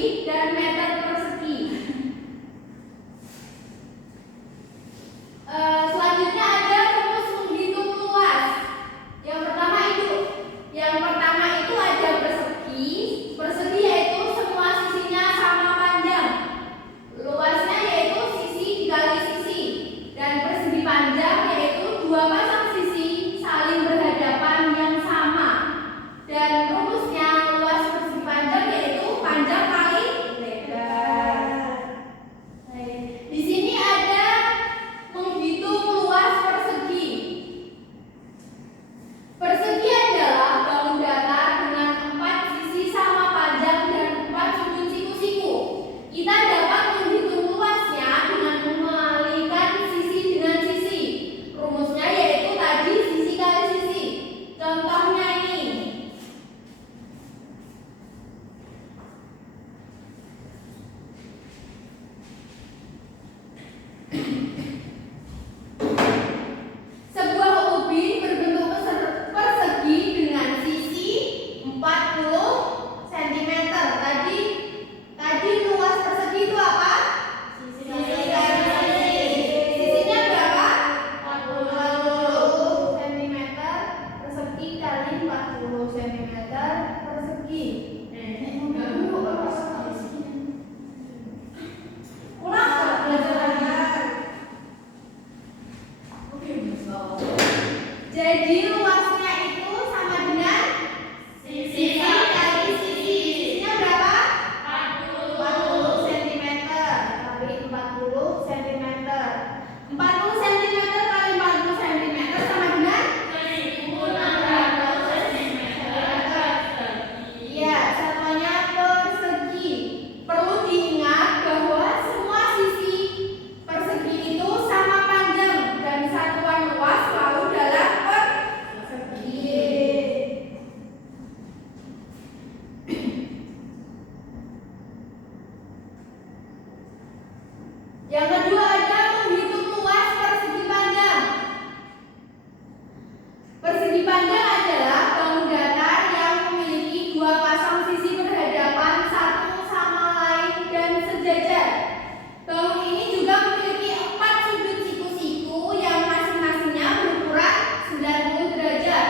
persegi dan meter persegi. Selanjutnya ada rumus menghitung luas. Yang pertama itu ada persegi. Persegi yaitu semua sisinya sama panjang. Luasnya yaitu sisi dikali sisi. Dan persegi panjang yaitu dua pasang sisi saling berhadapan yang sama. Dan rumusnya luas persegi panjang yaitu panjang kali lebar. Di sini ada menghitung luas persegi. Persegi adalah bangun datar dengan 4 sisi sama panjang dan 4 sudut siku-siku. Kita dapat menghitung luasnya dengan mengalikan sisi dengan sisi. Rumusnya yaitu tadi sisi kali sisi. Contohnya ini. Sebuah ubin berbentuk persegi dengan sisi 40 cm. Tadi luas persegi itu apa? Sisi kali sisi. Sisinya berapa? 40 cm persegi kali 40 cm persegi. Ulang belajar. Jadi luasnya itu sama dengan sisi kali sisi. Sisinya berapa? 40 cm kali 40 cm. 40 cm kali 40 cm sama dengan 1600 cm. Iya, satuannya persegi. Perlu diingat bahwa semua sisi persegi itu sama panjang dan satuan luas selalu dalam persegi. Yang kedua ada menghitung luas persegi panjang. Persegi panjang adalah bangun datar yang memiliki dua pasang sisi berhadapan satu sama lain dan sejajar. Bangun ini juga memiliki 4 sudut siku-siku yang masing-masingnya berukuran 90 derajat.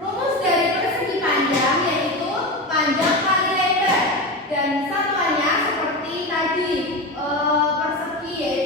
Rumus dari persegi panjang yaitu panjang kali lebar dan satuannya seperti tadi persegi yaitu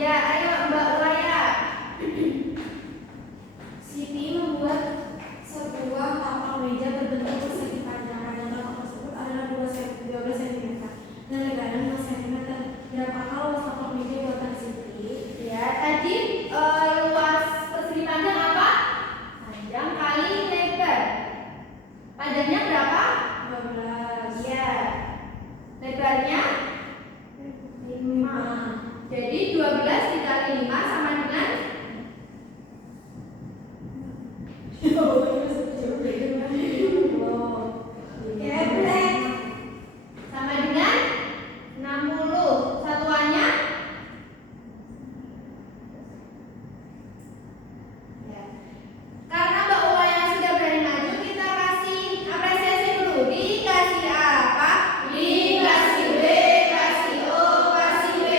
Ya, ayo Mbak Ulaya. Siti membuat sebuah tapak meja berbentuk persegi panjang. Panjang tapak tersebut adalah 12 cm dan lebarnya 5 cm. Berapakah luas tapak meja buatan Siti? Ya, tadi luas persegi panjang apa? Panjang kali lebar. Panjangnya berapa? 12. Ya. Lebarnya 5. jadi 12 dikali 5 sama dengan sama dengan 60. Satuannya? Ya. Karena Mbak Ulaya sudah berani maju, kita kasih apresiasi dulu. Dikasih apa? Dikasih B, kasih O, kasih B.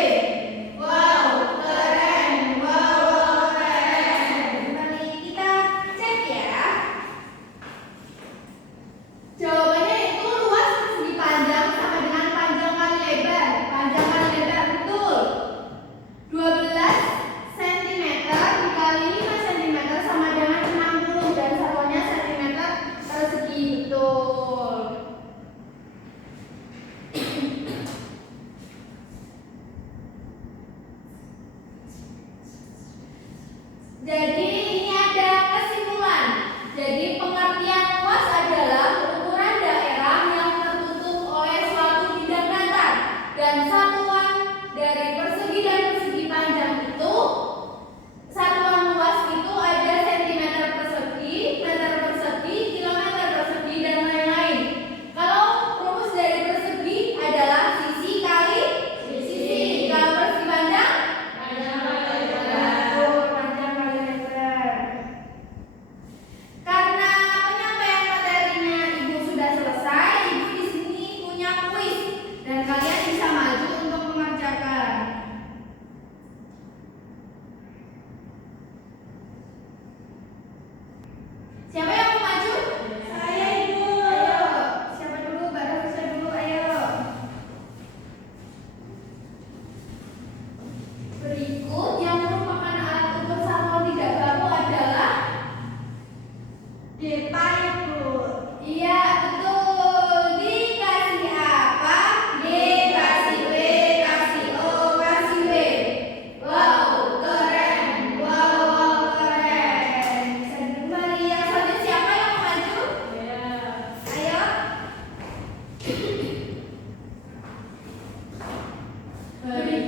Wow, keren. Wow, keren. Mari kita cek ya. Jawabannya itu luas persegi panjang sama dengan panjang kali lebar. Panjang kali lebar betul. 12 cm dikali 5 cm sama dengan 60 dan satuannya cm persegi betul. Jadi ini ada kesimpulan. Jadi pengertian luas adalah ukuran daerah yang tertutup oleh suatu bidang datar dan satuan dari persegi dan persegi panjang itu satuan luas itu ada sentimeter persegi, meter persegi, kilometer persegi dan lain-lain. Kalau rumus dari persegi adalah sisi kali sisi. Kalau persegi panjang panjang kali lebar. Karena penyampaian materinya Ibu sudah selesai, Ibu di sini punya kuis dan kalian bisa maju untuk mengerjakan. Siapa yang mau maju? Saya, Ibu. Ayo, siapa dulu? Mbak Rafisa dulu, ayo. Berikut yang merupakan alat ukur satuan tidak baku adalah Deta, Ibu. iya, betul. Dikasih apa? D, kasih B, kasih O, kasih B. Wow, keren. Wow, keren. Bisa kembali. Yang selanjutnya siapa yang mau maju? Ayo. Beri.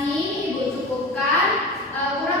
kasih, Ibu cukupkan. Kurang